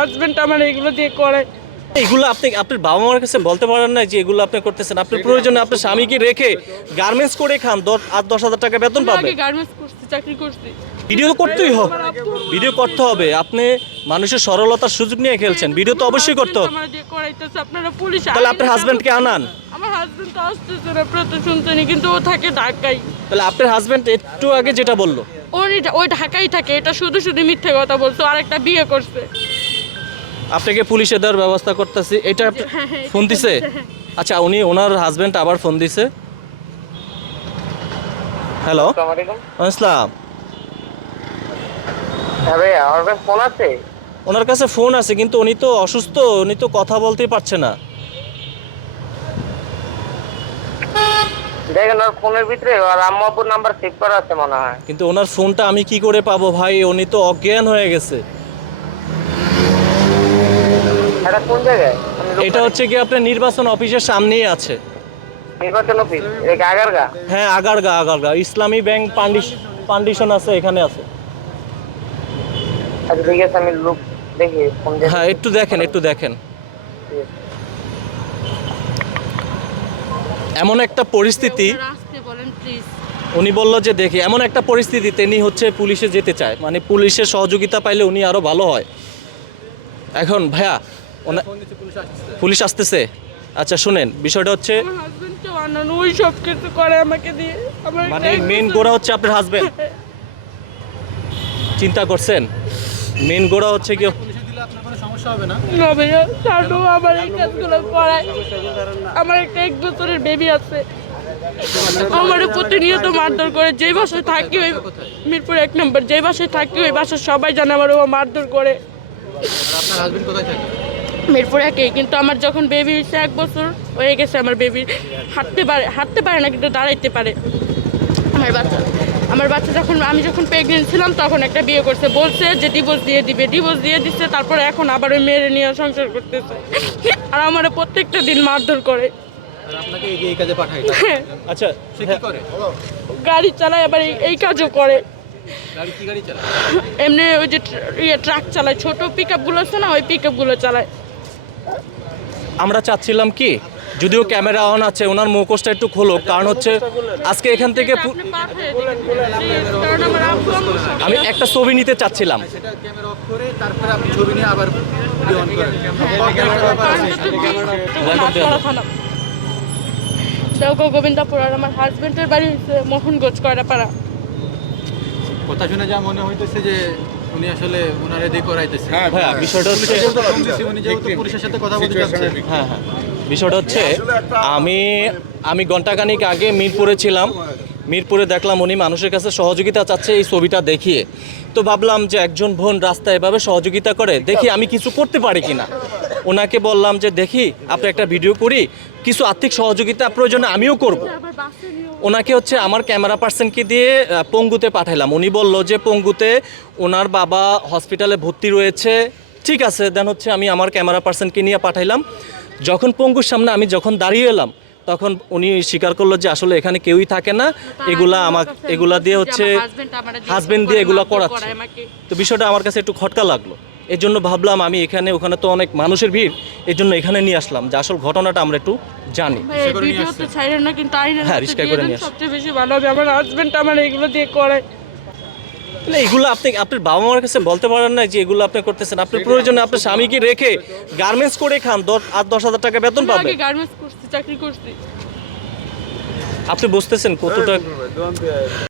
Husband আমার এগুলো দিয়ে করে। এগুলো আপনি আপনার বাবা মার কাছে বলতে পারেন না যে এগুলো আপনি করতেছেন। আপনার প্রয়োজনে আপনার স্বামীকে রেখে গার্মেন্টস করে খান দশ আট দশ হাজার টাকা বেতন আগে গার্মেন্টস করছি চাকরি করছি। ভিডিও করতেই হবে। ভিডিও করতে হবে। আপনি মানুষের সরলতার সুযোগ নিয়ে খেলছেন। ভিডিও তো অবশ্যই করতে হবে। আমার দিয়ে করাইতেছে। আপনারা পুলিশ তাহলে আপনার হাজবেন্ডকে আনান। আমার হাজবেন্ড তো আসতেছে না প্রত শুনছেনি কিন্তু ও থাকে ঢাকায়। তাহলে আপনার হাজবেন্ড একটু আগে যেটা বলল। ওর ওই ঢাকায় থাকে এটা শুধু শুধু মিথ্যে কথা বলতো আর একটা বিয়ে করছে। আপনাকে পুলিশে দেওয়ার ব্যবস্থা করতেছি। এটা হ্যাঁ, হ্যাঁ, ফোন দিছে? হ্যাঁ। আচ্ছা উনি ওনার হাজবেন্ড আবার ফোন দিছে। হ্যালো আসসালাম ফোন আছে? ওনার কাছে ফোন আছে কিন্তু উনি তো অসুস্থ উনি তো কথা বলতেই পারছে না। দেখেন ওর ফোনের ভিতরে ওর আম্মু আব্বুর নাম্বার সেভ করা আছে মনে হয়। কিন্তু ওনার ফোনটা আমি কি করে পাবো ভাই? উনি তো অজ্ঞান হয়ে গেছে। এটা কোন জায়গায়? এটা হচ্ছে কি আপনার নির্বাচন অফিসের সামনেই আছে। নির্বাচন অফিস? আগারগা? হ্যাঁ আগারগা আগারগা। ইসলামী ব্যাংক পান্ডিশ পান্ডিশন আছে এখানে আছে। আচ্ছা ঠিক আছে আমি লোক দেখি হ্যাঁ একটু দেখেন একটু দেখেন। এমন একটা পরিস্থিতি বলেন উনি বলল যে দেখি এমন একটা পরিস্থিতি তিনি হচ্ছে পুলিশে যেতে চায়। মানে পুলিশের সহযোগিতা পাইলে উনি আরও ভালো হয়। এখন ভাইয়া পুলিশ আসতেছে। আচ্ছা শুনেন বিষয়টা হচ্ছে আমার হাজবেন্ডকে বানানো ওই সব কিছু করে আমাকে দিয়ে। আমার মানে মেন গোড়া হচ্ছে আপনার হাজবেন্ড চিন্তা করছেন? মেন গোড়া হচ্ছে কি না? ভাইয়া ছাড়ো আমার এই কাজগুলো করায় আমার একটা এক বছরের বেবি আছে। আমার প্রতিনিয়ত মারধর করে যেই বাসায় থাকি ওই মিরপুর এক নম্বর যেই বাসায় থাকি ওই বাসায় সবাই জানে আমার ও মারধর করে। মিরপুর একে কিন্তু আমার যখন বেবি হয়েছে এক বছর হয়ে গেছে আমার বেবি হাঁটতে পারে হাঁটতে পারে না কিন্তু দাঁড়াইতে পারে। আমার বাচ্চা আমার বাচ্চা যখন আমি যখন প্রেগনেন্ট ছিলাম তখন একটা বিয়ে করছে। বলছে যে ডিভোর্স দিয়ে দিবে ডিভোর্স দিয়ে দিচ্ছে তারপরে এখন আবার ওই মেয়েরে নিয়ে সংসার করতেছে। আর আমার প্রত্যেকটা দিন মারধর করে। আপনাকে এই যে এই কাজে পাঠাই আচ্ছা সে কি করে? গাড়ি চালায় আবার এই- এই কাজও করে। গাড়ি কি গাড়ি চালায়? এমনি ওই যে ইয়ে ট্রাক চালায়। ছোট পিক আপগুলো আছে না ওই পিক আপগুলো চালায়। আমরা চাচ্ছিলাম কি যদিও ক্যামেরা অন আছে ওনার মুখোশটা একটু খোলো কারণ হচ্ছে আজকে এখান থেকে আমি একটা ছবি নিতে চাচ্ছিলাম। সেটা ক্যামেরা অফ করে তারপরে আপনি ছবি নিয়ে আবার ভিডিও অন করেন দেওগো গোবিন্দাপুর আর আমার হাজবেন্ডের বাড়ি হচ্ছে মোহনগঞ্জ কয়রাপাড়া। কথা শুনে যা মনে হইতেছে যে উনি আসলে ওনারে দিয়ে করাইতেছে। হ্যাঁ বিষয়টা হচ্ছে উনি যেহেতু পুলিশের সাথে কথা বলতে যাচ্ছে। হ্যাঁ হ্যাঁ। বিষয়টা হচ্ছে আমি আমি ঘন্টাখানিক আগে মিরপুরে ছিলাম। মিরপুরে দেখলাম উনি মানুষের কাছে সহযোগিতা চাচ্ছে এই ছবিটা দেখিয়ে। তো ভাবলাম যে একজন বোন রাস্তায় এভাবে সহযোগিতা করে দেখি আমি কিছু করতে পারি কিনা। ওনাকে বললাম যে দেখি আপনি একটা ভিডিও করি কিছু আর্থিক সহযোগিতা প্রয়োজনে আমিও করব। ওনাকে হচ্ছে আমার ক্যামেরা পার্সনকে দিয়ে পঙ্গুতে পাঠাইলাম। উনি বলল যে পঙ্গুতে ওনার বাবা হসপিটালে ভর্তি রয়েছে। ঠিক আছে দেন হচ্ছে আমি আমার ক্যামেরা পার্সনকে নিয়ে পাঠাইলাম। যখন পঙ্গুর সামনে আমি যখন দাঁড়িয়ে এলাম তখন উনি স্বীকার করল যে আসলে এখানে কেউই থাকে না। এগুলা আমার এগুলা দিয়ে হচ্ছে হাজবেন্ড দিয়ে এগুলা করাচ্ছে। তো বিষয়টা আমার কাছে একটু খটকা লাগল। এর জন্য ভাবলাম আমি এখানে ওখানে তো অনেক মানুষের ভিড় এর জন্য এখানে নিয়ে আসলাম। যে আসল ঘটনাটা আমরা একটু জানি। হ্যাঁ, রিস্কা করে নিয়ে সবচেয়ে বেশি ভালো হবে। আমার হাজবেন্ড আমার এগুলো দিয়ে করে। না এগুলো আপনি আপনার বাবা মার কাছে বলতে পারেন না যে এগুলো আপনি করতেছেন। আপনার প্রয়োজনে আপনার স্বামীকে রেখে গার্মেন্টস করে খান দশ আট দশ হাজার টাকা বেতন আমি পাবে। গার্মেন্টস করছি চাকরি করছি। আপনি বুঝতেছেন কতটা